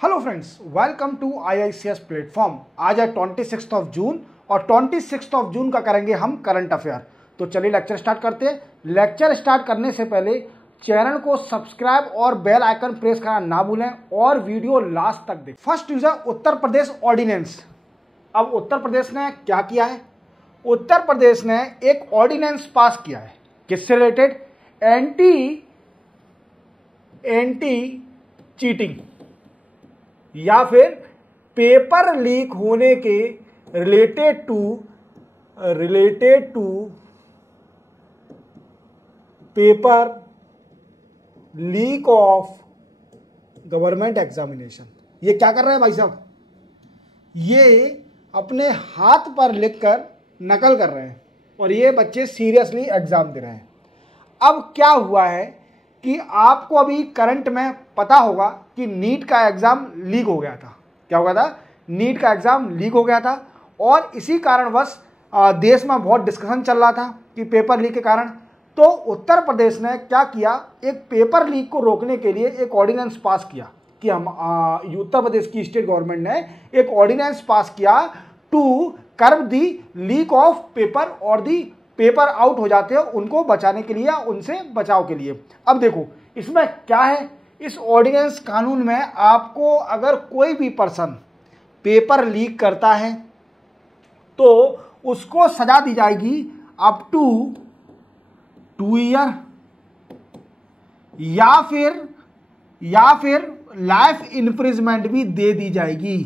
Hello friends, welcome to IICS platform. आज है 26 जून और 26 जून का करेंगे हम करंट अफेयर। तो चलिए लेक्चर स्टार्ट करते हैं। लेक्चर स्टार्ट करने से पहले चैनल को सब्सक्राइब और बेल आइकन प्रेस करना ना भूलें और वीडियो लास्ट तक देखें। फर्स्ट न्यूज़ है उत्तर प्रदेश ऑर्डिनेंस। अब उत्तर प्रदेश ने क्या किया है? उत्तर प्रदेश ने एक ऑर्डिनेंस पास किया है। किससे रिलेटेड? एंटी चीटिंग या फिर पेपर लीक होने के related to paper leak of government examination. ये क्या कर रहे हैं भाई साहब? ये अपने हाथ पर लिखकर नकल कर रहे हैं और ये बच्चे सीरियसली एग्जाम दे रहे हैं। अब क्या हुआ है कि आपको अभी करंट में पता होगा कि नीट का एग्ज़ाम लीक हो गया था। क्या हो गया था? नीट का एग्ज़ाम लीक हो गया था और इसी कारणवश देश में बहुत डिस्कशन चल रहा था कि पेपर लीक के कारण। तो उत्तर प्रदेश ने क्या किया, एक पेपर लीक को रोकने के लिए एक ऑर्डिनेंस पास किया कि हम उत्तर प्रदेश की स्टेट गवर्नमेंट ने एक ऑर्डिनेंस पास किया to curb the leak of paper और दी पेपर आउट हो जाते हैं उनको बचाने के लिए या उनसे बचाव के लिए। अब देखो इसमें क्या है, इस ऑर्डिनेंस कानून में आपको अगर कोई भी पर्सन पेपर लीक करता है तो उसको सजा दी जाएगी अप टू 2 ईयर या फिर लाइफ इम्प्रिजमेंट भी दे दी जाएगी।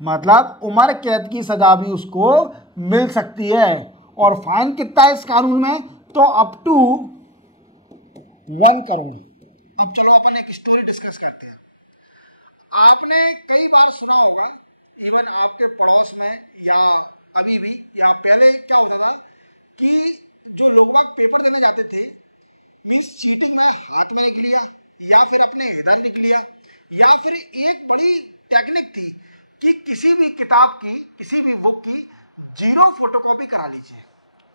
मतलब उम्र कैद की सजा भी उसको मिल सकती है। और फाइन कितना है इस कानून में? तो अप टू 1 करोड़। अब चलो अपन एक स्टोरी डिस्कस करते हैं। आपने कई बार सुना होगा, इवन आपके पड़ोस में या अभी भी या पहले क्या होता था कि जो लोग बाग पेपर देने जाते थे, मीन्स चीटिंग में हाथ में लिख लिया या फिर अपने इधर लिख लिया, या फिर एक बड़ी टेक्निक थी कि किसी भी किताब की, किसी भी बुक की 0 फोटोकॉपी करा लीजिए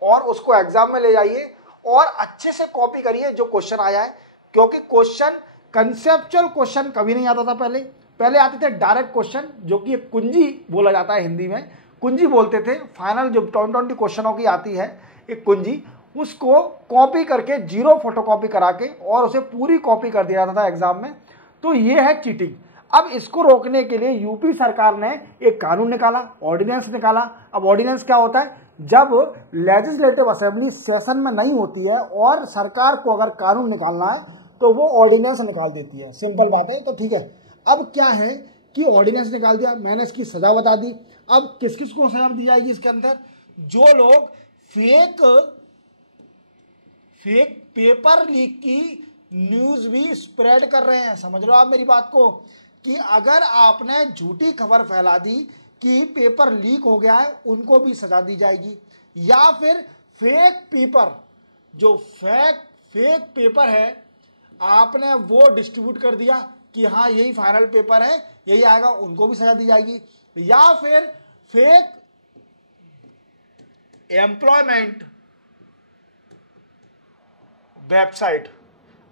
और उसको एग्जाम में ले जाइए और अच्छे से कॉपी करिए जो क्वेश्चन आया है। क्योंकि क्वेश्चन कंसेप्चुअल क्वेश्चन कभी नहीं आता था। पहले आते थे डायरेक्ट क्वेश्चन, जो कि एक कुंजी बोला जाता है, हिंदी में कुंजी बोलते थे। फाइनल जो 20 क्वेश्चनों की आती है एक कुंजी, उसको कॉपी करके 0 फोटोकॉपी करा के और उसे पूरी कॉपी कर दिया जाता था एग्जाम में। तो ये है चीटिंग। अब इसको रोकने के लिए यूपी सरकार ने एक कानून निकाला, ऑर्डिनेंस निकाला। अब ऑर्डिनेंस क्या होता है? जब लेजिस्लेटिव असेंबली सेशन में नहीं होती है और सरकार को अगर कानून निकालना है तो वो ऑर्डिनेंस निकाल देती है। सिंपल बात है। तो ठीक है, अब क्या है कि ऑर्डिनेंस निकाल दिया, मैंने इसकी सजा बता दी। अब किस किस को सजा दी जाएगी इसके अंदर? जो लोग फेक पेपर लीक की न्यूज भी स्प्रेड कर रहे हैं। समझ लो आप मेरी बात को, कि अगर आपने झूठी खबर फैला दी कि पेपर लीक हो गया है, उनको भी सजा दी जाएगी। या फिर फेक पेपर, जो फेक पेपर है, आपने वो डिस्ट्रीब्यूट कर दिया कि हाँ यही फाइनल पेपर है, यही आएगा, उनको भी सजा दी जाएगी। या फिर फेक एम्प्लॉयमेंट वेबसाइट,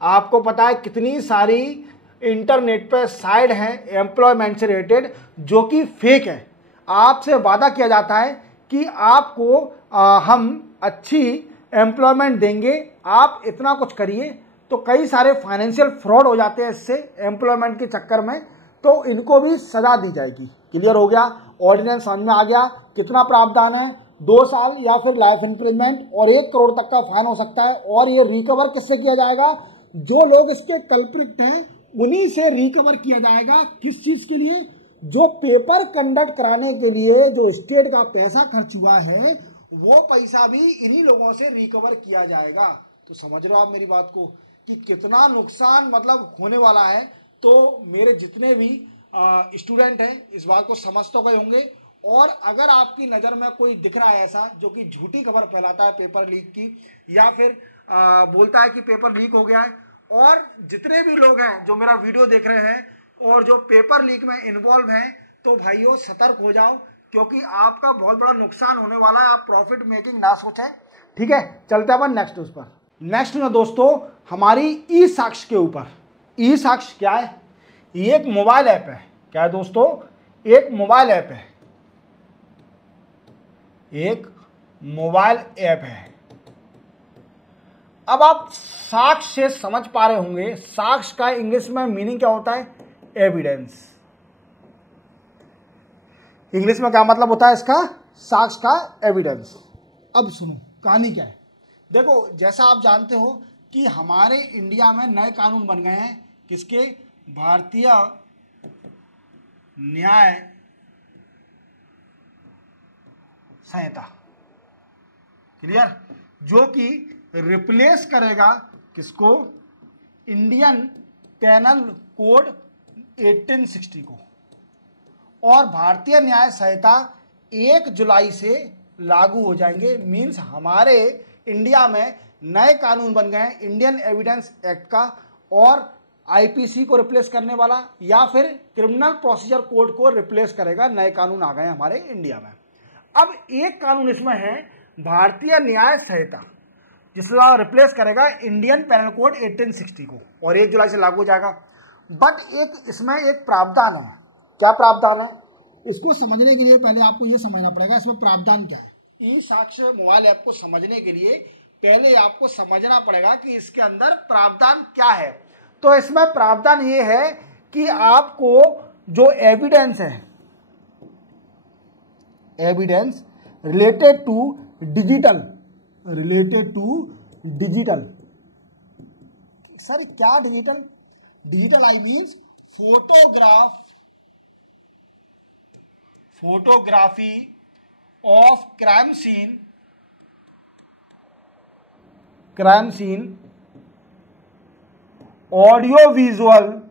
आपको पता है कितनी सारी इंटरनेट पे साइट हैं एम्प्लॉयमेंट से रिलेटेड जो कि फेक है। आपसे वादा किया जाता है कि आपको हम अच्छी एम्प्लॉयमेंट देंगे, आप इतना कुछ करिए। तो कई सारे फाइनेंशियल फ्रॉड हो जाते हैं इससे एम्प्लॉयमेंट के चक्कर में, तो इनको भी सजा दी जाएगी। क्लियर हो गया? ऑर्डिनेंस समझ में आ गया? कितना प्रावधान है? 2 साल या फिर लाइफ इम्प्रिजमेंट और 1 करोड़ तक का फाइन हो सकता है। और ये रिकवर किससे किया जाएगा? जो लोग इसके कल्प्रिट हैं उन्हीं से रिकवर किया जाएगा। किस चीज के लिए? जो पेपर कंडक्ट कराने के लिए जो स्टेट का पैसा खर्च हुआ है, वो पैसा भी इन्हीं लोगों से रिकवर किया जाएगा। तो समझ रहे हो आप मेरी बात को कि कितना नुकसान मतलब होने वाला है। तो मेरे जितने भी स्टूडेंट हैं इस बात को समझ तो गए होंगे। और अगर आपकी नज़र में कोई दिख रहा है ऐसा जो कि झूठी खबर फैलाता है पेपर लीक की, या फिर बोलता है कि पेपर लीक हो गया है, और जितने भी लोग हैं जो मेरा वीडियो देख रहे हैं और जो पेपर लीक में इन्वॉल्व हैं, तो भाइयों सतर्क हो जाओ, क्योंकि आपका बहुत बड़ा नुकसान होने वाला है। आप प्रॉफिट मेकिंग ना सोचें। ठीक है, चलते हैं अपन नेक्स्ट न्यूज़ पर। नेक्स्ट न्यूज़ दोस्तों हमारी ई साक्ष्य के ऊपर। ई साक्ष्य क्या है? ये एक मोबाइल ऐप है। क्या है दोस्तों? एक मोबाइल ऐप है, एक मोबाइल ऐप है। अब आप साक्ष्य से समझ पा रहे होंगे, साक्ष्य का इंग्लिश में मीनिंग क्या होता है? एविडेंस। इंग्लिश में क्या मतलब होता है इसका? साक्ष्य का एविडेंस। अब सुनो कहानी क्या है। देखो, जैसा आप जानते हो कि हमारे इंडिया में नए कानून बन गए हैं, किसके? भारतीय न्याय संहिता। क्लियर? जो कि रिप्लेस करेगा किसको? इंडियन पेनल कोड 1860 को। और भारतीय न्याय संहिता 1 जुलाई से लागू हो जाएंगे। मीन्स हमारे इंडिया में नए कानून बन गए हैं, इंडियन एविडेंस एक्ट का और आईपीसी को रिप्लेस करने वाला, या फिर क्रिमिनल प्रोसीजर कोड को रिप्लेस करेगा। नए कानून आ गए हमारे इंडिया में। अब एक कानून इसमें है भारतीय न्याय संहिता, जिसका रिप्लेस करेगा इंडियन पेनल कोड 1860 को, और 1 जुलाई से लागू हो जाएगा। बट एक इसमें एक प्रावधान है। क्या प्रावधान है? इसको समझने के लिए पहले आपको यह समझना पड़ेगा इसमें प्रावधान क्या है। ई साक्ष्य मोबाइल ऐप को समझने के लिए पहले आपको समझना पड़ेगा कि इसके अंदर प्रावधान क्या है। तो इसमें प्रावधान ये है कि आपको जो एविडेंस है, evidence related to digital, sir क्या digital? Digital I means photography of crime scene, audio visual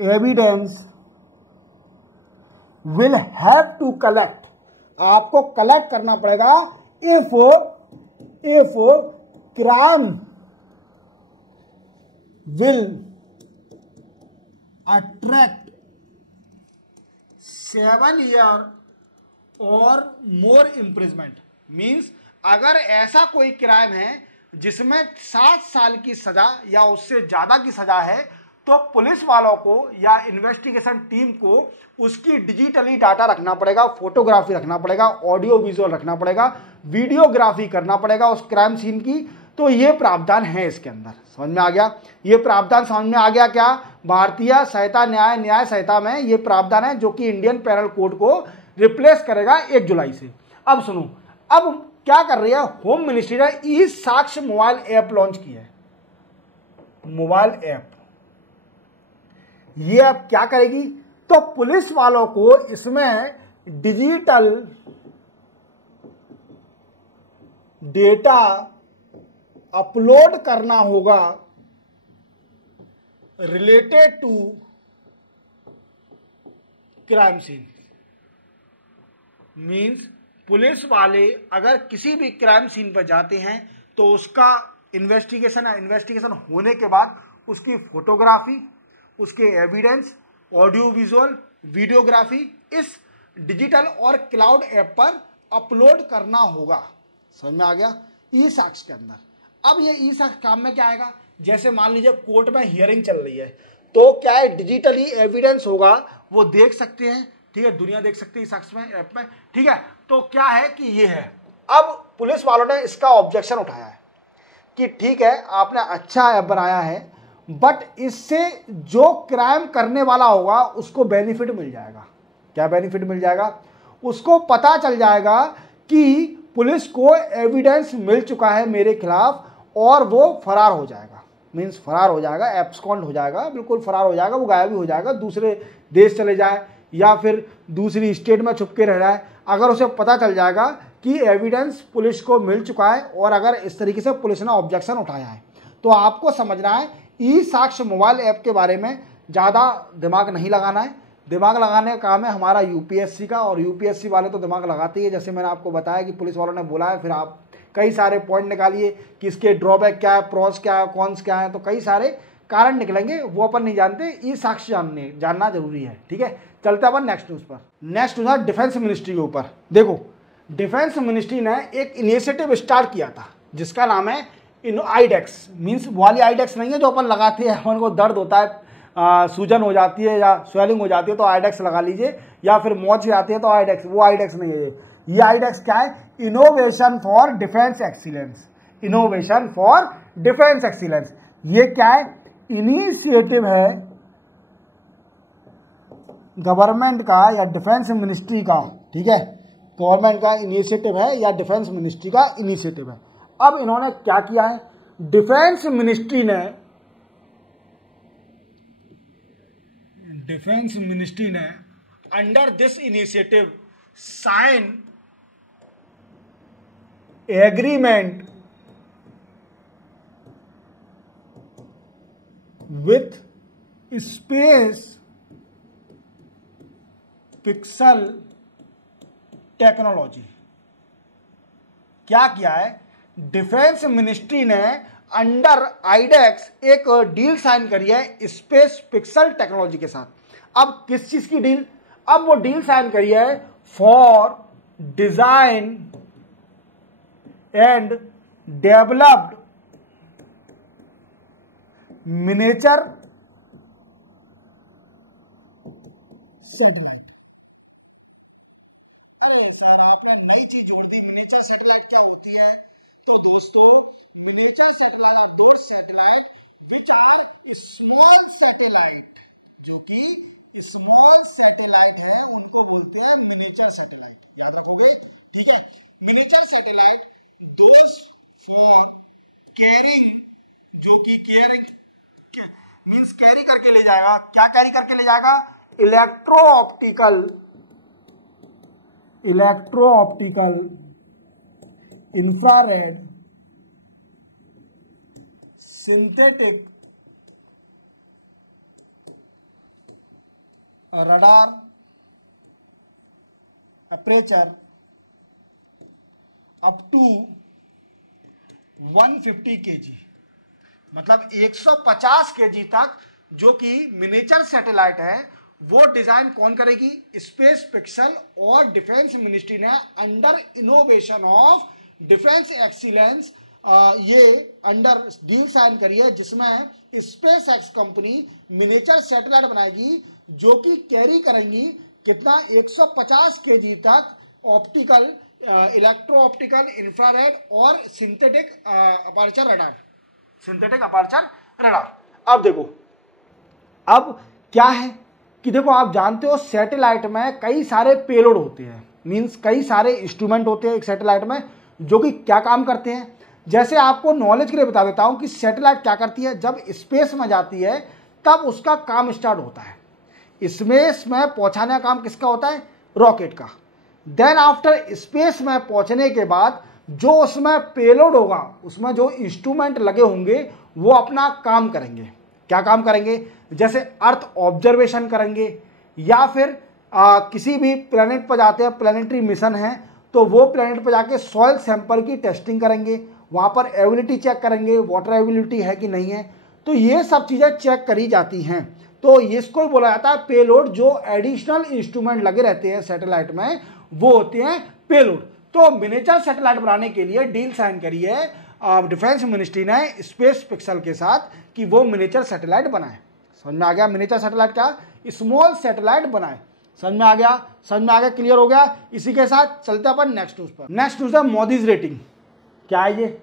evidence will have to collect. आपको कलेक्ट करना पड़ेगा if crime will attract 7 year or more imprisonment. Means अगर ऐसा कोई crime है जिसमें 7 साल की सजा या उससे ज्यादा की सजा है, तो पुलिस वालों को या इन्वेस्टिगेशन टीम को उसकी डिजिटली डाटा रखना पड़ेगा, फोटोग्राफी रखना पड़ेगा, ऑडियो विजुअल रखना पड़ेगा, वीडियोग्राफी करना पड़ेगा उस क्राइम सीन की। तो ये प्रावधान है इसके अंदर। समझ में आ गया? ये प्रावधान समझ में आ गया क्या? भारतीय संहिता न्याय संहिता में ये प्रावधान है जो कि इंडियन पेनल कोड को रिप्लेस करेगा 1 जुलाई से। अब सुनो, अब क्या कर रही है होम मिनिस्ट्री ने? ई साक्ष्य मोबाइल ऐप लॉन्च की है। मोबाइल ऐप, ये ऐप क्या करेगी? तो पुलिस वालों को इसमें डिजिटल डेटा अपलोड करना होगा related to crime scene. Means police वाले अगर किसी भी क्राइम सीन पर जाते हैं तो उसका इन्वेस्टिगेशन होने के बाद उसकी फोटोग्राफी, उसके एविडेंस, ऑडियो विजुअल, वीडियोग्राफी इस डिजिटल और क्लाउड ऐप पर अपलोड करना होगा। समझ में आ गया? ई साक्ष्य के अंदर। अब ये ई साक्ष्य काम में क्या आएगा? जैसे मान लीजिए कोर्ट में हियरिंग चल रही है, तो क्या है डिजिटली एविडेंस होगा, वो देख सकते हैं। ठीक है, दुनिया देख सकती है ई साक्ष्य में, ऐप में। ठीक है, तो क्या है कि ये है। अब पुलिस वालों ने इसका ऑब्जेक्शन उठाया है कि ठीक है आपने अच्छा ऐप बनाया है, बट इससे जो क्राइम करने वाला होगा उसको बेनिफिट मिल जाएगा। क्या बेनिफिट मिल जाएगा? उसको पता चल जाएगा कि पुलिस को एविडेंस मिल चुका है मेरे खिलाफ और वो फरार हो जाएगा। मीन्स फरार हो जाएगा, एब्सकॉन्ड हो जाएगा, बिल्कुल फरार हो जाएगा, वो गायब ही हो जाएगा, दूसरे देश चले जाए या फिर दूसरी स्टेट में छुप के रह रहा है। अगर उसे पता चल जाएगा कि एविडेंस पुलिस को मिल चुका है और अगर इस तरीके से पुलिस ने ऑब्जेक्शन उठाया है, तो आपको समझना है ई साक्ष्य मोबाइल ऐप के बारे में ज़्यादा दिमाग नहीं लगाना है। दिमाग लगाने का काम है हमारा यूपीएससी का, और यूपीएससी वाले तो दिमाग लगाते ही है। जैसे मैंने आपको बताया कि पुलिस वालों ने बोला है, फिर आप कई सारे पॉइंट निकालिए कि इसके ड्रॉबैक क्या है, प्रॉस क्या है, कॉन्स क्या है, तो कई सारे कारण निकलेंगे, वो अपन नहीं जानते। ई साक्ष्य जानना जरूरी है। ठीक है, चलते अपन नेक्स्ट न्यूज़ पर। नेक्स्ट न्यूज़ है डिफेंस मिनिस्ट्री के ऊपर। देखो, डिफेंस मिनिस्ट्री ने एक इनिशिएटिव स्टार्ट किया था जिसका नाम है आइडेक्स मीन्स वो वाली आइडेक्स नहीं है जो अपन लगाते हैं, अपन को दर्द होता है, सूजन हो जाती है या स्वेलिंग हो जाती है तो आइडेक्स लगा लीजिए, या फिर मोच आती है तो आइडेक्स, वो आइडेक्स नहीं है ये आइडेक्स क्या है? Innovation for defence excellence. Innovation for defence excellence ये क्या है? इनिशिएटिव है गवर्नमेंट का या डिफेंस मिनिस्ट्री का, ठीक है, गवर्नमेंट का इनिशिएटिव है या डिफेंस मिनिस्ट्री का इनिशिएटिव है। अब इन्होंने क्या किया है? डिफेंस मिनिस्ट्री ने under this initiative sign agreement with space pixel technology. क्या किया है? डिफेंस मिनिस्ट्री ने अंडर आइडेक्स एक डील साइन करी है स्पेस पिक्सल टेक्नोलॉजी के साथ। अब किस चीज की डील? अब वो डील साइन करी है for design and developed miniature satellite. अरे सर आपने नई चीज जोड़ दी, मिनिएचर सैटेलाइट क्या होती है? तो दोस्तों miniature satellite are those satellite which are small satellite, जो कि स्मॉल सैटेलाइट है उनको बोलते हैं मिनिएचर सैटेलाइट। याद रखोगे, ठीक है। Miniature satellite those for carrying, जो कि कैरिंग मींस कैरी करके ले जाएगा। क्या कैरी करके ले जाएगा? Electro optical infrared synthetic radar aperture up to 150 kg, मतलब 150 kg तक जो कि मिनिएचर सैटेलाइट है वो डिजाइन कौन करेगी? स्पेस पिक्सल और डिफेंस मिनिस्ट्री ने under innovation of defence excellence ये अंडर डील साइन करी है, जिसमें space x company miniature satellite बनाएगी जो कि कैरी करेंगी कितना? 150 kg तक ऑप्टिकल, इलेक्ट्रो ऑप्टिकल, इंफ्रारेड और सिंथेटिक अपर्चर रडार। अब देखो, अब क्या है कि देखो आप जानते हो सैटेलाइट में कई सारे पेलोड होते हैं, मींस कई सारे इंस्ट्रूमेंट होते हैं एक सैटेलाइट में जो कि क्या काम करते हैं। जैसे आपको नॉलेज के लिए बता देता हूं कि सैटेलाइट क्या करती है, जब स्पेस में जाती है तब उसका काम स्टार्ट होता है। स्पेस में पहुंचाने का काम किसका होता है? रॉकेट का। देन आफ्टर स्पेस में पहुंचने के बाद जो उसमें पेलोड होगा, उसमें जो इंस्ट्रूमेंट लगे होंगे वो अपना काम करेंगे। क्या काम करेंगे? जैसे अर्थ ऑब्जर्वेशन करेंगे, या फिर किसी भी प्लेनेट पर जाते हैं, प्लेनेटरी मिशन है तो वो प्लेनेट पर जाके सॉइल सैंपल की टेस्टिंग करेंगे, वहाँ पर एबिलिटी चेक करेंगे, वाटर एबिलिटी है कि नहीं है। तो ये सब चीज़ें चेक करी जाती हैं। तो इसको बोला जाता है पेलोड। जो एडिशनल इंस्ट्रूमेंट लगे रहते हैं सैटेलाइट में वो होते हैं पेलोड। तो मिनिएचर सैटेलाइट बनाने के लिए डील साइन करी है डिफेंस मिनिस्ट्री ने स्पेस पिक्सल के साथ कि वो मिनिएचर सैटेलाइट बनाए। समझ में आ गया? मिनिएचर सैटेलाइट क्या? स्मॉल सैटेलाइट बनाए। समझ में आ गया? क्लियर हो गया? इसी के साथ चलते अपन नेक्स्ट न्यूज पर। नेक्स्ट न्यूज है मोदीज रेटिंग। क्या है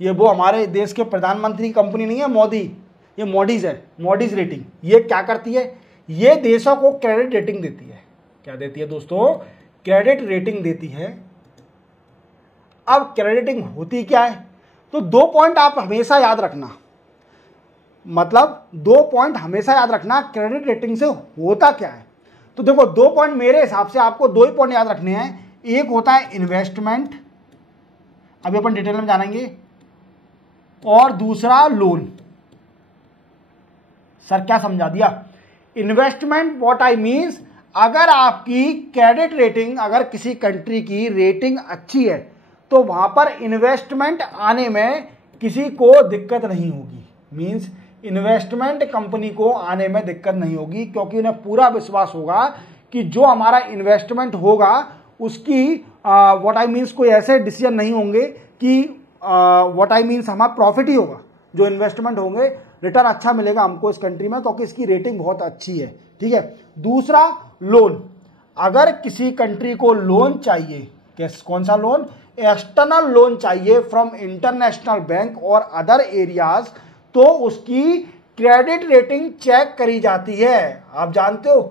ये वो हमारे देश के प्रधानमंत्री कंपनी नहीं है मोदी, ये मोडीज है। मोडीज रेटिंग ये क्या करती है? ये देशों को क्रेडिट रेटिंग देती है। क्या देती है दोस्तों? क्रेडिट रेटिंग देती है। अब क्रेडिट रेटिंग होती क्या है? तो 2 पॉइंट आप हमेशा याद रखना, मतलब 2 पॉइंट हमेशा याद रखना क्रेडिट रेटिंग से होता क्या है। तो देखो 2 पॉइंट मेरे हिसाब से आपको 2 ही पॉइंट याद रखने हैं। एक होता है इन्वेस्टमेंट, अभी अपन डिटेल में जानेंगे, और दूसरा लोन। सर क्या समझा दिया? इन्वेस्टमेंट व्हाट आई मीन्स, अगर आपकी क्रेडिट रेटिंग, अगर किसी कंट्री की रेटिंग अच्छी है तो वहां पर इन्वेस्टमेंट आने में किसी को दिक्कत नहीं होगी। मीन्स इन्वेस्टमेंट कंपनी को आने में दिक्कत नहीं होगी, क्योंकि उन्हें पूरा विश्वास होगा कि जो हमारा इन्वेस्टमेंट होगा उसकी व्हाट आई मीन्स कोई ऐसे डिसीजन नहीं होंगे कि व्हाट आई मीन्स हमारा प्रॉफिट ही होगा, जो इन्वेस्टमेंट होंगे रिटर्न अच्छा मिलेगा हमको इस कंट्री में, क्योंकि इसकी रेटिंग बहुत अच्छी है। ठीक है। दूसरा, लोन। अगर किसी कंट्री को लोन चाहिए, कौन सा लोन? एक्सटर्नल लोन चाहिए फ्रॉम इंटरनेशनल बैंक और अदर एरियाज, तो उसकी क्रेडिट रेटिंग चेक करी जाती है। आप जानते हो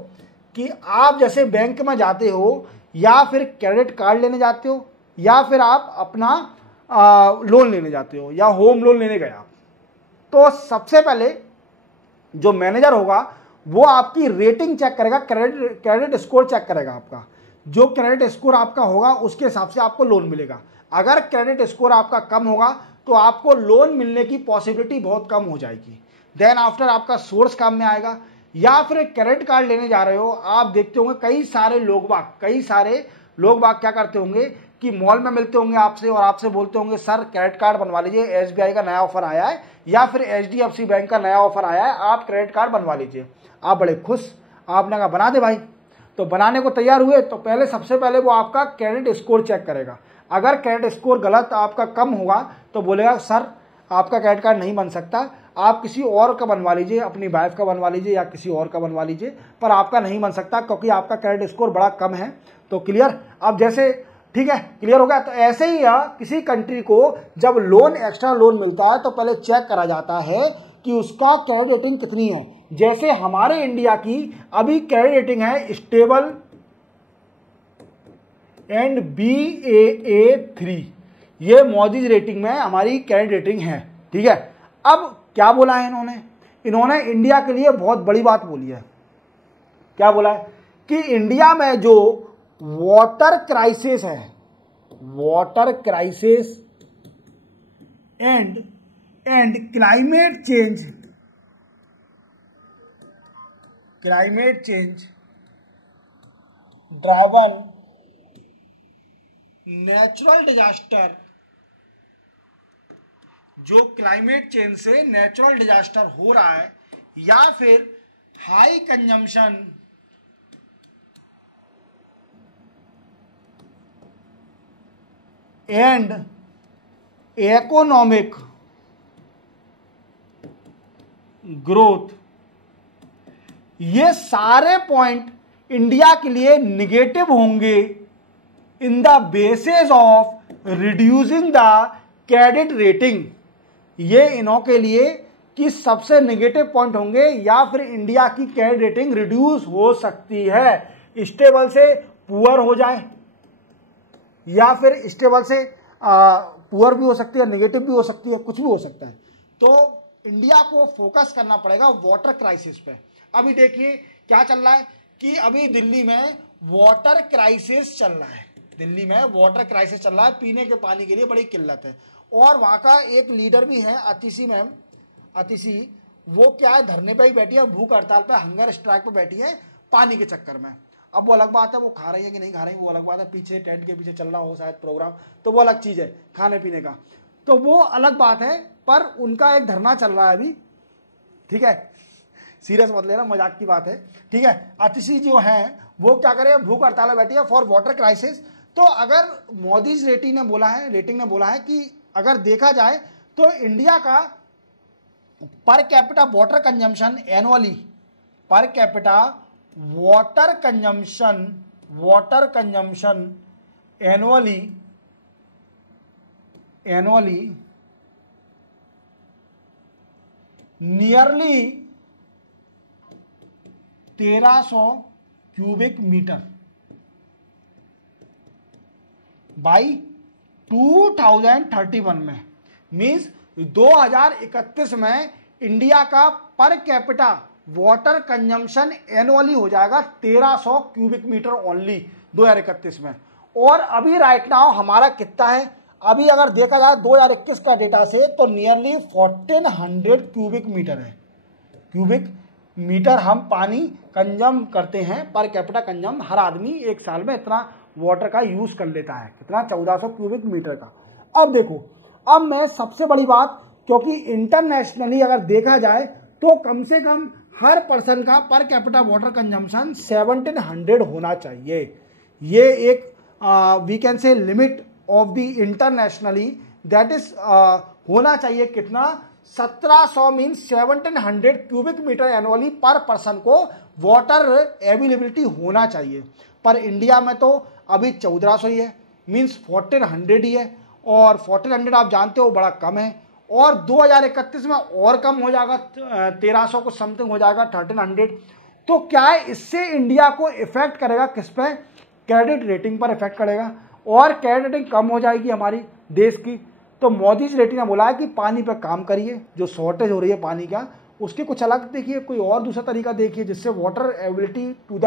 कि आप जैसे बैंक में जाते हो या फिर क्रेडिट कार्ड लेने जाते हो या फिर आप अपना लोन लेने जाते हो या होम लोन लेने गए आप, तो सबसे पहले जो मैनेजर होगा वो आपकी रेटिंग चेक करेगा, क्रेडिट स्कोर चेक करेगा आपका। जो क्रेडिट स्कोर आपका होगा उसके हिसाब से आपको लोन मिलेगा। अगर क्रेडिट स्कोर आपका कम होगा तो आपको लोन मिलने की पॉसिबिलिटी बहुत कम हो जाएगी। देन आफ्टर आपका सोर्स काम में आएगा। या फिर क्रेडिट कार्ड लेने जा रहे हो, आप देखते होंगे कई सारे लोग बाग क्या करते होंगे कि मॉल में मिलते होंगे आपसे और आपसे बोलते होंगे सर क्रेडिट कार्ड बनवा लीजिए, एसबीआई का नया ऑफर आया है या फिर एचडीएफसी बैंक का नया ऑफर आया है, आप क्रेडिट कार्ड बनवा लीजिए। आप बड़े खुश, आपने कहा बना दे भाई। तो बनाने को तैयार हुए तो सबसे पहले वो आपका क्रेडिट स्कोर चेक करेगा। अगर क्रेडिट स्कोर गलत आपका कम होगा तो बोलेगा सर आपका क्रेडिट कार्ड नहीं बन सकता, आप किसी और का बनवा लीजिए, अपनी वाइफ का बनवा लीजिए या किसी और का बनवा लीजिए, पर आपका नहीं बन सकता क्योंकि आपका क्रेडिट स्कोर बड़ा कम है। तो क्लियर? अब जैसे ठीक है, क्लियर हो गया। तो ऐसे ही किसी कंट्री को जब लोन, एक्स्ट्रा लोन मिलता है तो पहले चेक करा जाता है कि उसका क्रेडिट रेटिंग कितनी है। जैसे हमारे इंडिया की अभी क्रेडिट रेटिंग है स्टेबल एंड BAA3, ये मॉडीज रेटिंग में हमारी क्रेडिट रेटिंग है। ठीक है। अब क्या बोला है इन्होंने इंडिया के लिए बहुत बड़ी बात बोली है। क्या बोला है कि इंडिया में जो वाटर क्राइसिस है, water crisis and climate change driven natural disaster, जो क्लाइमेट चेंज से नेचुरल डिजास्टर हो रहा है या फिर high consumption and economic growth, ये सारे पॉइंट इंडिया के लिए निगेटिव होंगे in the basis of reducing the credit rating. ये इन्हों के लिए कि सबसे नेगेटिव पॉइंट होंगे या फिर इंडिया की क्रेडिट रेटिंग रिड्यूस हो सकती है, स्टेबल से पुअर हो जाए या फिर स्टेबल से पुअर भी हो सकती है, नेगेटिव भी हो सकती है, कुछ भी हो सकता है। तो इंडिया को फोकस करना पड़ेगा वाटर क्राइसिस पे। अभी देखिए क्या चल रहा है कि अभी दिल्ली में वाटर क्राइसिस चल रहा है, दिल्ली में वाटर क्राइसिस चल रहा है, पीने के पानी के लिए बड़ी किल्लत है। और वहाँ का एक लीडर भी है अतिशी मैम, अतिशी, वो क्या है धरने पे ही बैठी है, भूख हड़ताल पे, हंगर स्ट्राइक पे बैठी है पानी के चक्कर में। अब वो अलग बात है वो खा रही है कि नहीं खा रही वो अलग बात है, पीछे टेंट के पीछे चल रहा हो शायद प्रोग्राम, तो वो अलग चीज़ है खाने पीने का, तो वो अलग बात है। पर उनका एक धरना चल रहा है अभी। ठीक है, सीरियस मत लेना, मजाक की बात है। ठीक है, अतिशी जो है वो क्या करे, भूख हड़ताल बैठी है फॉर वाटर क्राइसिस। तो अगर मोदीज रेटिंग ने बोला है कि अगर देखा जाए तो इंडिया का per capita water consumption annually, per capita water consumption annually nearly 1300 cubic metre by 2031 में, मीन्स 2031 में इंडिया का per capita water consumption annually हो जाएगा 1300 क्यूबिक मीटर ओनली 2031 में। और अभी राइट नाउ हमारा कितना है, अभी अगर देखा जाए 2021 का डेटा से तो नियरली 1400 क्यूबिक मीटर है। क्यूबिक मीटर हम पानी कंजम करते हैं, पर कैपिटा कंजम हर आदमी एक साल में इतना वाटर का यूज कर लेता है, कितना 1400 क्यूबिक मीटर का। अब देखो, अब मैं सबसे बड़ी बात, क्योंकि इंटरनेशनली अगर देखा जाए तो कम से कम हर पर्सन का पर कैपिटा वाटर कंजम्पशन 1700 होना चाहिए। ये एक we can say limit of the internationally that is होना चाहिए कितना, 1700 means 1700 cubic metre annually per person को वाटर अवेलेबिलिटी होना चाहिए। पर इंडिया में तो अभी 1400 ही है, मीन्स 1400 ही है, और 1400 आप जानते हो बड़ा कम है, और 2031 में और कम हो जाएगा, 1300 को समथिंग हो जाएगा, 1300। तो क्या है, इससे इंडिया को इफेक्ट करेगा किस पे, क्रेडिट रेटिंग पर इफेक्ट करेगा, और क्रेडिट रेटिंग कम हो जाएगी हमारी देश की। तो मोदी जी रेटिंग ने बोला है कि पानी पे काम करिए, जो शॉर्टेज हो रही है पानी का उसके कुछ अलग देखिए, कोई और दूसरा तरीका देखिए जिससे water availability to the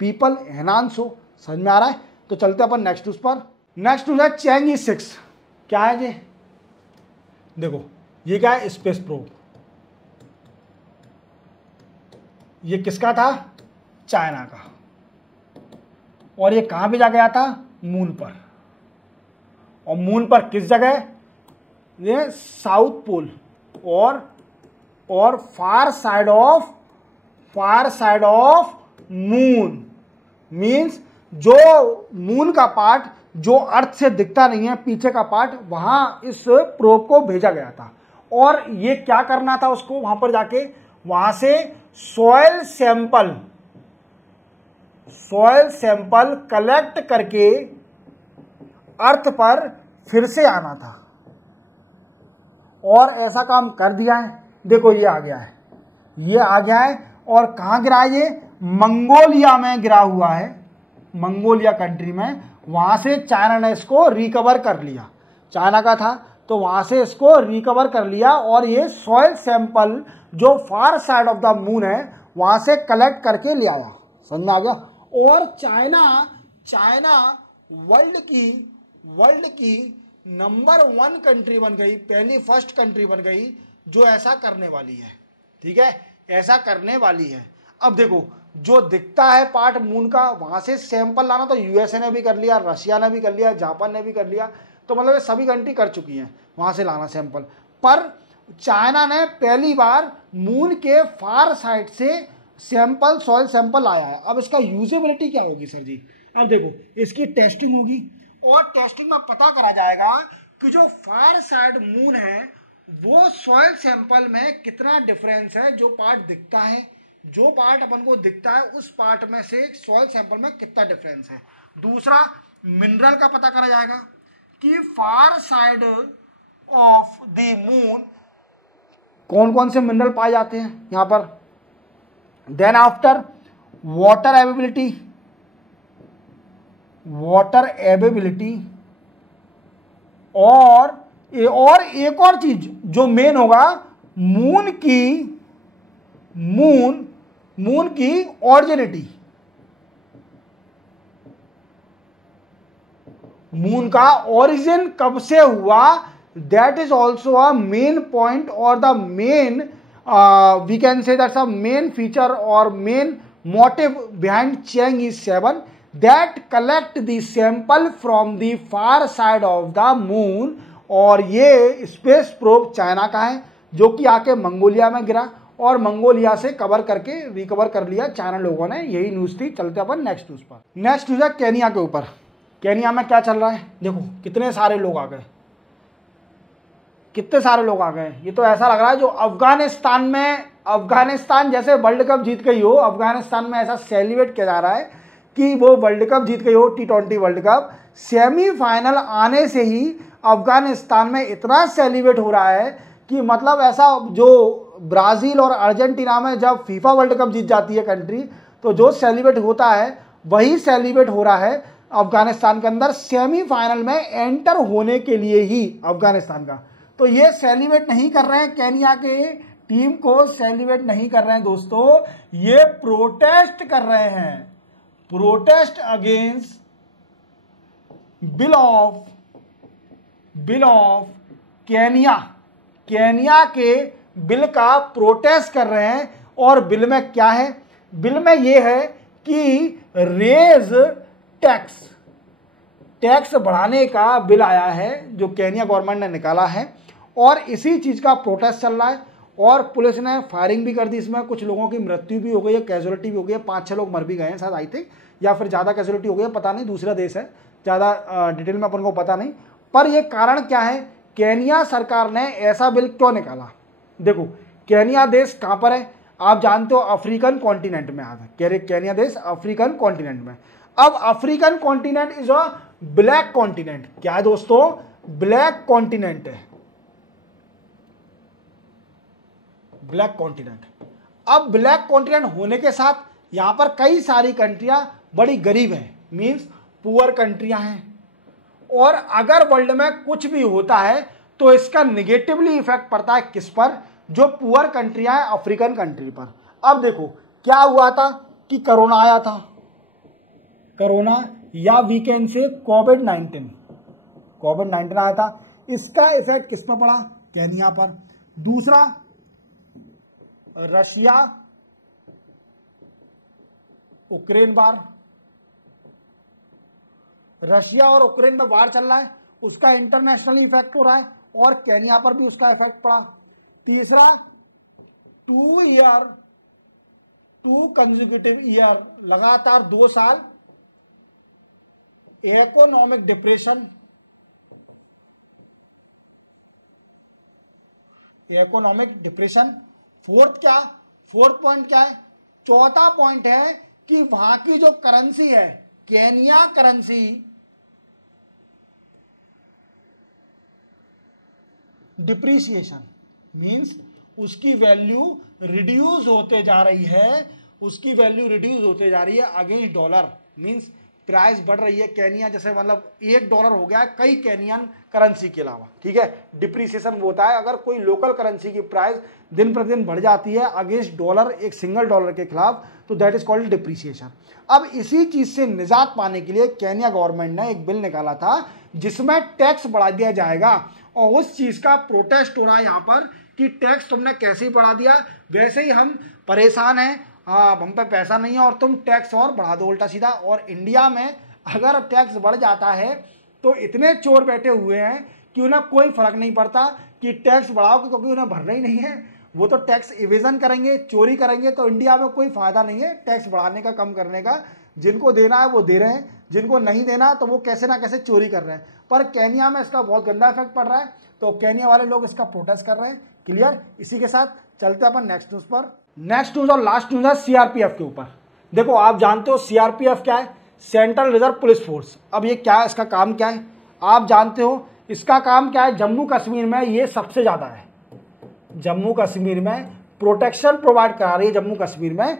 people enhance हो। समझ में आ रहा है? तो चलते अपन नेक्स्ट न्यूज पर। नेक्स्ट न्यूज है चैंगी 6। क्या है ये, देखो ये क्या है, स्पेस प्रोब। ये किसका था, चाइना का, और ये कहां पे जा गया था, मून पर। और मून पर किस जगह, ये साउथ पोल और फार साइड ऑफ मून, मींस जो मून का पार्ट जो अर्थ से दिखता नहीं है, पीछे का पार्ट, वहां इस प्रोब को भेजा गया था। और ये क्या करना था उसको, वहां पर जाके वहां से सॉइल सैंपल कलेक्ट करके अर्थ पर फिर से आना था, और ऐसा काम कर दिया है। देखो ये आ गया है, और कहां गिरा है, ये मंगोलिया में गिरा हुआ है, मंगोलिया कंट्री में। वहां से चाइना ने इसको रिकवर कर लिया, चाइना का था तो वहां से इसको रिकवर कर लिया, और ये सॉइल सैंपल जो फार साइड ऑफ द मून है वहां से कलेक्ट करके ले आया। समझ में आ गया? और चाइना वर्ल्ड की नंबर 1 कंट्री बन गई, पहली फर्स्ट कंट्री बन गई जो ऐसा करने वाली है। ठीक है, ऐसा करने वाली है। अब देखो जो दिखता है पार्ट मून का, वहां से सैंपल लाना तो यूएसए ने भी कर लिया, रशिया ने भी कर लिया, जापान ने भी कर लिया, तो मतलब ये सभी कंट्री कर चुकी हैं वहां से लाना सैंपल। पर चाइना ने पहली बार मून के फार साइड से सॉइल सैंपल लाया है। अब इसका यूजेबिलिटी क्या होगी सर जी, अब देखो इसकी टेस्टिंग होगी, और टेस्टिंग में पता करा जाएगा कि जो फार साइड मून है वो सॉइल सैंपल में कितना डिफरेंस है, जो पार्ट दिखता है, जो पार्ट अपन को दिखता है उस पार्ट में से सॉइल सैंपल में कितना डिफरेंस है। दूसरा मिनरल का पता करा जाएगा कि फार साइड ऑफ द मून कौन कौन से मिनरल पाए जाते हैं यहां पर। देन आफ्टर वाटर एवेबिलिटी, और एक और चीज जो मेन होगा, मून की ऑरिजिनिटी, मून का ओरिजिन कब से हुआ, that is also a main point, और the main we can say that's a main feature और main motive behind Chang'e 7 that collect the sample from the far side of the moon. और ये space probe China का है जो कि आके Mongolia में गिरा, और मंगोलिया से रिकवर कर लिया चाइना लोगों ने। यही न्यूज़ थी। चलते अपन नेक्स्ट न्यूज़ पर। नेक्स्ट न्यूज़ है केनिया के ऊपर। केनिया में क्या चल रहा है, देखो कितने सारे लोग आ गए, कितने सारे लोग आ गए। ये तो ऐसा लग रहा है जो अफगानिस्तान जैसे वर्ल्ड कप जीत गई हो, अफगानिस्तान में ऐसा सेलिब्रेट किया जा रहा है कि वो वर्ल्ड कप जीत गई हो, T20 वर्ल्ड कप। सेमीफाइनल आने से ही अफगानिस्तान में इतना सेलिब्रेट हो रहा है कि मतलब ऐसा, जो ब्राज़ील और अर्जेंटीना में जब फीफा वर्ल्ड कप जीत जाती है कंट्री, तो जो सेलिब्रेट होता है वही सेलिब्रेट हो रहा है अफगानिस्तान के अंदर सेमीफाइनल में एंटर होने के लिए ही अफगानिस्तान का। तो ये सेलिब्रेट नहीं कर रहे हैं, केनिया के टीम को सेलिब्रेट नहीं कर रहे हैं दोस्तों, ये प्रोटेस्ट कर रहे हैं, protest against bill of Kenya के बिल का प्रोटेस्ट कर रहे हैं। और बिल में क्या है, बिल में ये है कि रेज टैक्स बढ़ाने का बिल आया है जो केनिया गवर्नमेंट ने निकाला है, और इसी चीज़ का प्रोटेस्ट चल रहा है। और पुलिस ने फायरिंग भी कर दी, इसमें कुछ लोगों की मृत्यु भी हो गई है, कैजुअलिटी भी हो गई है, 5-6 लोग मर भी गए हैं शायद, आई थिंक, या फिर ज़्यादा कैजुअलिटी हो गई है, पता नहीं, दूसरा देश है, ज़्यादा डिटेल में अपन को पता नहीं। पर ये कारण क्या है केनिया सरकार ने ऐसा बिल क्यों निकाला? देखो, केनिया देश कहां पर है? आप जानते हो अफ्रीकन कॉन्टिनेंट में आता है। केनिया देश अफ्रीकन कॉन्टिनेंट में। अब African continent is a black continent. क्या है दोस्तों? ब्लैक कॉन्टिनेंट है, ब्लैक कॉन्टिनेंट। अब ब्लैक कॉन्टिनेंट होने के साथ यहां पर कई सारी कंट्रियां बड़ी गरीब हैं, मींस पुअर कंट्रियां हैं, और अगर वर्ल्ड में कुछ भी होता है तो इसका निगेटिवली इफेक्ट पड़ता है किस पर? जो पुअर कंट्रियां हैं, अफ्रीकन कंट्री पर। अब देखो क्या हुआ था कि कोरोना आया था, कोरोना या वी कैन से कोविड-19 आया था। इसका इफेक्ट किस पर पड़ा? केनिया पर। दूसरा, रशिया यूक्रेन वार, रशिया और यूक्रेन में वार चल रहा है, उसका इंटरनेशनली इफेक्ट हो रहा है और केनिया पर भी उसका इफेक्ट पड़ा। तीसरा, 2 कंसेक्यूटिव ईयर, लगातार 2 साल economic depression, economic depression. Fourth point क्या है? चौथा पॉइंट है कि वहां की जो करेंसी है, केनिया करेंसी, डिप्रिसिएशन, मींस उसकी वैल्यू रिड्यूस होते जा रही है, उसकी वैल्यू रिड्यूस होते जा रही है अगेंस्ट डॉलर, मींस प्राइस बढ़ रही है। केनिया जैसे मतलब $1 हो गया कई केनियन करेंसी के अलावा, ठीक है। डिप्रिसिएशन वो होता है अगर कोई लोकल करेंसी की प्राइस दिन प्रतिदिन बढ़ जाती है अगेंस्ट डॉलर, एक सिंगल डॉलर के खिलाफ, तो दैट इज कॉल्ड डिप्रिसिएशन। अब इसी चीज से निजात पाने के लिए केनिया गवर्नमेंट ने एक बिल निकाला था जिसमें टैक्स बढ़ा दिया जाएगा, और उस चीज का प्रोटेस्ट हो रहा है यहाँ पर कि टैक्स तुमने कैसे ही बढ़ा दिया, वैसे ही हम परेशान हैं, हाँ हम पे पैसा नहीं है और तुम टैक्स और बढ़ा दो उल्टा सीधा। और इंडिया में अगर टैक्स बढ़ जाता है तो इतने चोर बैठे हुए हैं कि उन्हें कोई फर्क नहीं पड़ता कि टैक्स बढ़ाओ, क्योंकि उन्हें भरना ही नहीं है, वो तो टैक्स इवेजन करेंगे, चोरी करेंगे। तो इंडिया में कोई फायदा नहीं है टैक्स बढ़ाने का, कम करने का। जिनको देना है वो दे रहे हैं, जिनको नहीं देना तो वो कैसे ना कैसे चोरी कर रहे हैं। पर केनिया में इसका बहुत गंदा इफेक्ट पड़ रहा है, तो केनिया वाले लोग इसका प्रोटेस्ट कर रहे हैं। क्लियर? इसी के साथ चलते हैं अपन नेक्स्ट न्यूज पर। नेक्स्ट न्यूज और लास्ट न्यूज है सीआरपीएफ के ऊपर। देखो आप जानते हो सीआरपीएफ क्या है? Central reserve police force. अब ये क्या है, इसका काम क्या है आप जानते हो? इसका काम क्या है? जम्मू कश्मीर में ये सबसे ज्यादा है, जम्मू कश्मीर में प्रोटेक्शन प्रोवाइड करा रही है जम्मू कश्मीर में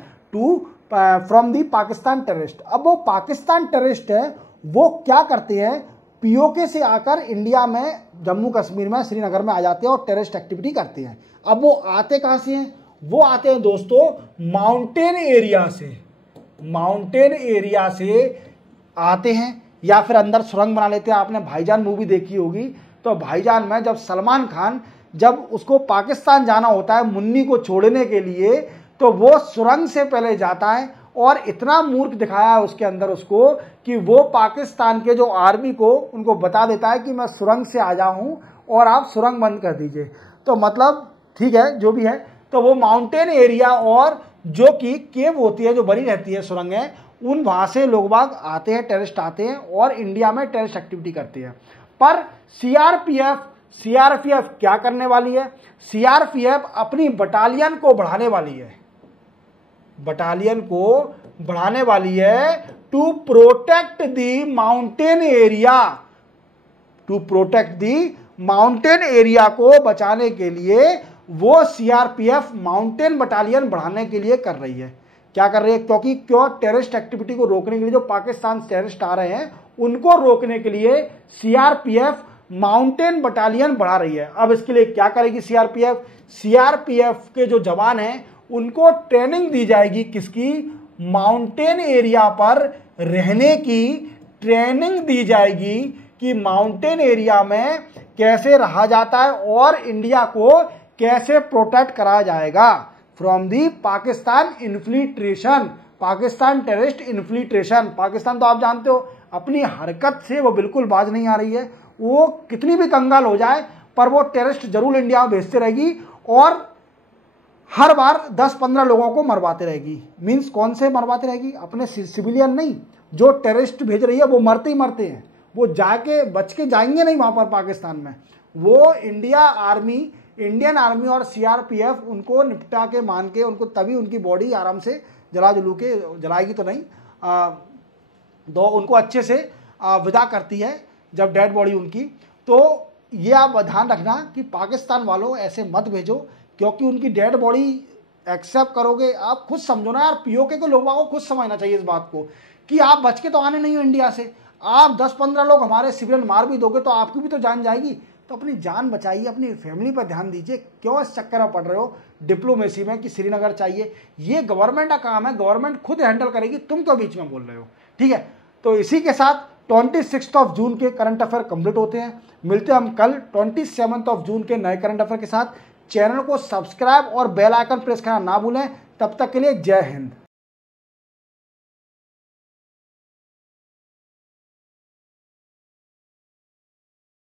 फ्रॉम दी पाकिस्तान टेररिस्ट। अब वो पाकिस्तान टेररिस्ट है, वो क्या करते हैं? पीओके से आकर इंडिया में, जम्मू कश्मीर में, श्रीनगर में आ जाते हैं और टेररिस्ट एक्टिविटी करते हैं। अब वो आते कहाँ से हैं? वो आते हैं दोस्तों माउंटेन एरिया से, माउंटेन एरिया से आते हैं, या फिर अंदर सुरंग बना लेते हैं। आपने भाईजान मूवी देखी होगी, तो भाईजान में जब सलमान खान जब उसको पाकिस्तान जाना होता है मुन्नी को छोड़ने के लिए, तो वो सुरंग से पहले जाता है और इतना मूर्ख दिखाया है उसके अंदर उसको कि वो पाकिस्तान के जो आर्मी को उनको बता देता है कि मैं सुरंग से आया हूँ और आप सुरंग बंद कर दीजिए। तो मतलब ठीक है जो भी है, तो वो माउंटेन एरिया और जो कि केव होती है, जो बनी रहती है सुरंगें, उन वहाँ से लोग बाग आते हैं, टेररिस्ट आते हैं और इंडिया में टेररिस्ट एक्टिविटी करते हैं। पर सीआरपीएफ क्या करने वाली है? सीआरपीएफ अपनी बटालियन को बढ़ाने वाली है, बटालियन को बढ़ाने वाली है to protect the mountain area, to protect the mountain area को बचाने के लिए वो सीआरपीएफ माउंटेन बटालियन बढ़ाने के लिए कर रही है। क्या कर रही है? क्योंकि टेररिस्ट एक्टिविटी को रोकने के लिए, जो पाकिस्तान से टेररिस्ट आ रहे हैं उनको रोकने के लिए सीआरपीएफ माउंटेन बटालियन बढ़ा रही है। अब इसके लिए क्या करेगी सीआरपीएफ? सीआरपीएफ के जो जवान हैं उनको ट्रेनिंग दी जाएगी, किसकी? माउंटेन एरिया पर रहने की ट्रेनिंग दी जाएगी कि माउंटेन एरिया में कैसे रहा जाता है और इंडिया को कैसे प्रोटेक्ट करा जाएगा from the Pakistan infiltration, Pakistan terrorist infiltration. Pakistan तो आप जानते हो अपनी हरकत से वो बिल्कुल बाज नहीं आ रही है, वो कितनी भी कंगाल हो जाए पर वो टेररिस्ट जरूर इंडिया में भेजते रहेगी और हर बार 10-15 लोगों को मरवाते रहेगी। मींस कौन से मरवाते रहेगी? अपने सिविलियन नहीं, जो टेररिस्ट भेज रही है वो मरते ही मरते हैं, वो जाके बच के जाएंगे नहीं वहां पर पाकिस्तान में, वो इंडियन आर्मी और सीआरपीएफ उनको निपटा के मान के उनको, तभी उनकी बॉडी आराम से जलाएगी तो नहीं, तो उनको अच्छे से विदा करती है जब डेड बॉडी उनकी। तो ये आप ध्यान रखना कि पाकिस्तान वालों ऐसे मत भेजो, क्योंकि उनकी डेड बॉडी एक्सेप्ट करोगे, आप खुद समझो ना यार, पीओके के लोगों को खुद समझना चाहिए इस बात को कि आप बच के तो आने नहीं हो इंडिया से, आप 10-15 लोग हमारे सिविलियन मार भी दोगे तो आपकी भी तो जान जाएगी। तो अपनी जान बचाइए, अपनी फैमिली पर ध्यान दीजिए, क्यों इस चक्कर में पड़ रहे हो डिप्लोमेसी में कि श्रीनगर चाहिए। ये गवर्नमेंट का काम है, गवर्नमेंट खुद हैंडल करेगी, तुम क्यों बीच में बोल रहे हो, ठीक है। तो इसी के साथ 26 जून के करंट अफेयर कंप्लीट होते हैं। मिलते हैं हम कल 27 जून के नए करंट अफेयर के साथ। चैनल को सब्सक्राइब और बेल आइकन प्रेस करना ना भूलें। तब तक के लिए जय हिंद।